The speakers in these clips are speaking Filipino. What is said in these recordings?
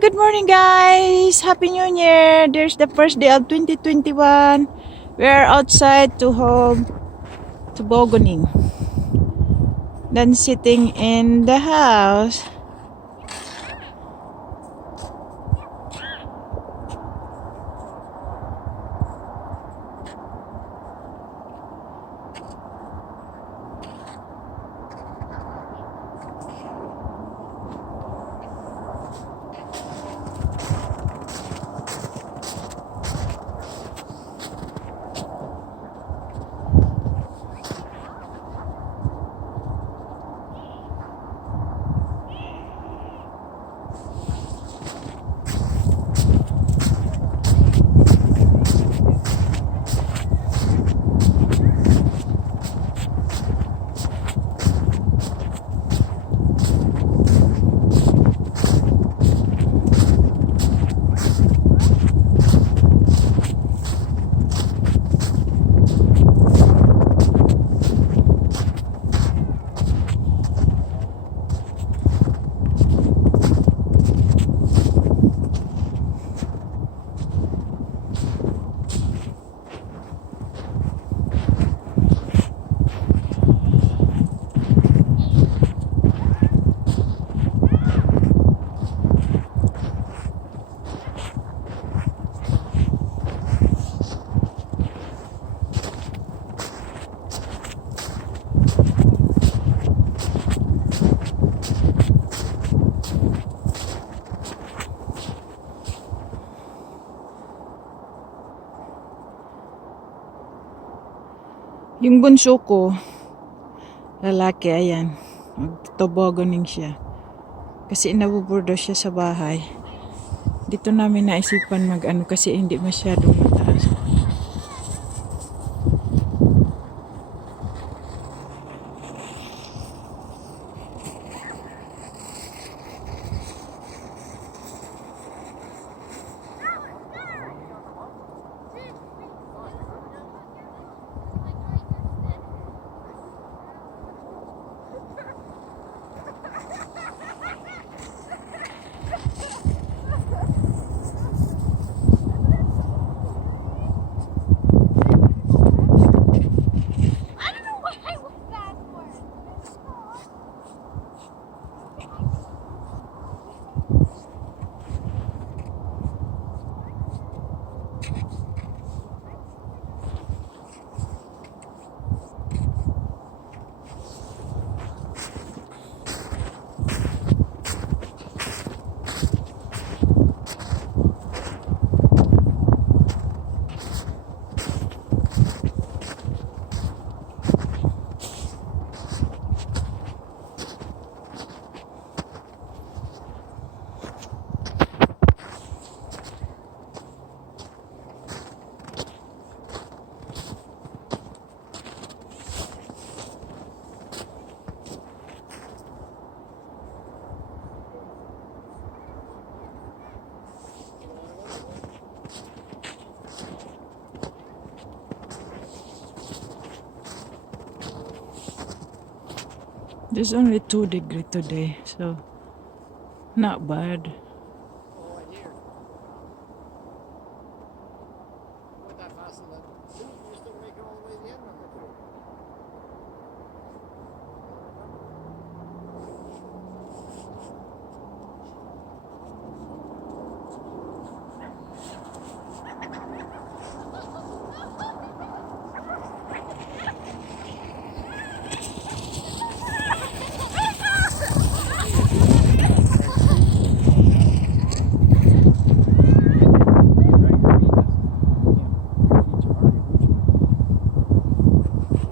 Good morning guys! Happy New Year! There's the first day of 2021. We are outside to home tobogganing. Then sitting in the house. Yung bunso ko, lalaki, ayan. Mag-tobogganing siya. Kasi nabubur daw siya sa bahay. Dito namin naisipan mag-ano kasi hindi masyadong mataas. There's only 2 degrees today, so not bad.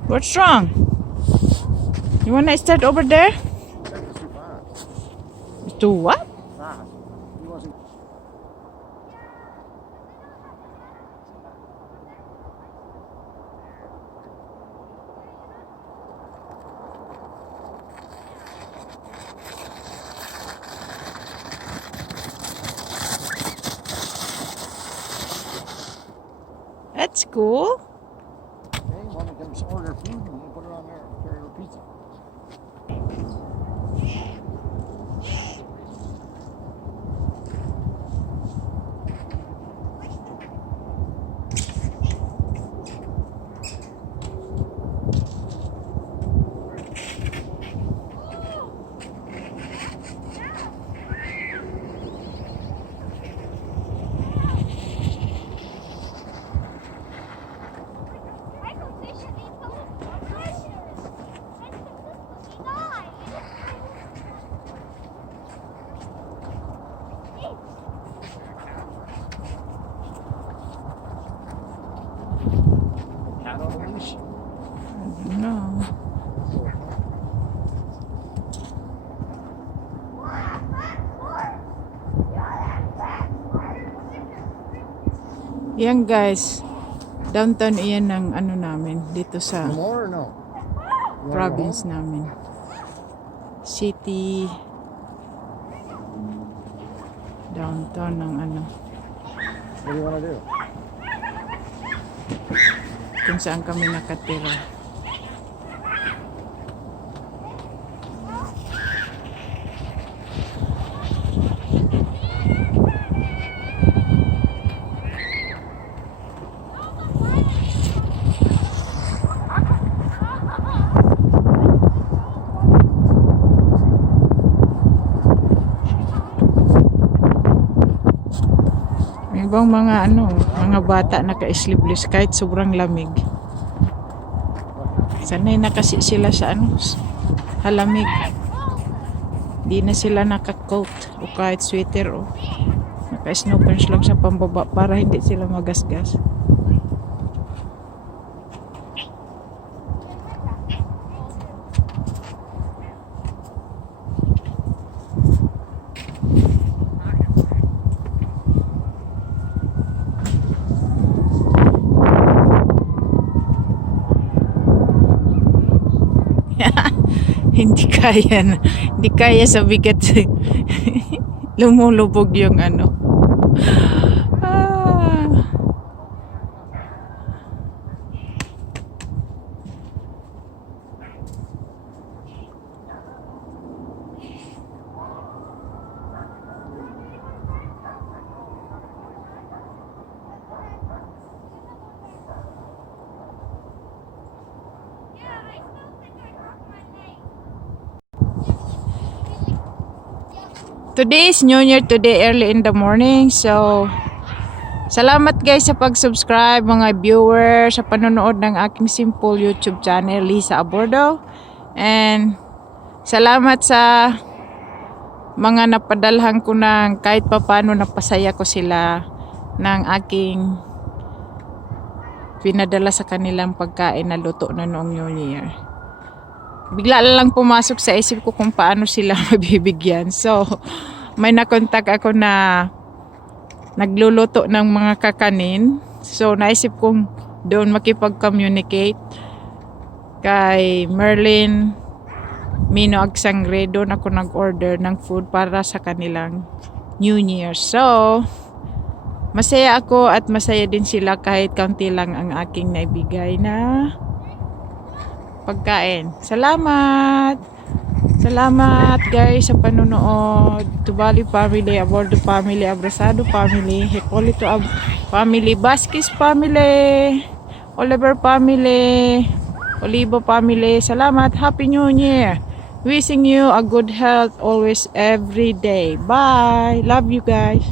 What's wrong? You wanna start over there? To what? That's cool. Okay, one of them order food and they put it on there, carry her pizza. Yan guys, downtown iyan ng ano namin dito sa No more or no? You wanna go province home? namin. City downtown ng ano, What do you want to do? kung saan kami nakatira. May ibang mga ano, mga bata naka-sleeveless kahit sobrang lamig. Sanay na kasi sila sa ano, halamig. Di na sila naka-coat o kahit sweater o naka-snow pants lang sa pambaba para hindi sila magasgas. Hindi kaya na. Hindi kaya sa bigat. Lumulubog yung ano. Ah. Today is New Year today early in the morning. So, salamat guys sa pag-subscribe mga viewers sa panonood ng aking simple YouTube channel, Lisa Abordo. And salamat sa mga napadalhan ko ng kahit papano napasaya ko sila ng aking pinadala sa kanilang pagkain na luto na noong New Year. Bigla lang pumasok sa isip ko kung paano sila mabibigyan. So, may nakontak ako na nagluluto ng mga kakanin. So, naisip kong doon makipag-communicate kay Merlin Mino Agsangre. Doon ako nag-order ng food para sa kanilang New Year. So, masaya ako at masaya din sila kahit kaunti lang ang aking naibigay na pagkain. Salamat! Salamat guys sa panonood. Tubali family, Abordo family, Abrasado family, Hipolito family, Vasquez family, Oliver family, Olivo family. Salamat. Happy New Year. Wishing you a good health always every day. Bye. Love you guys.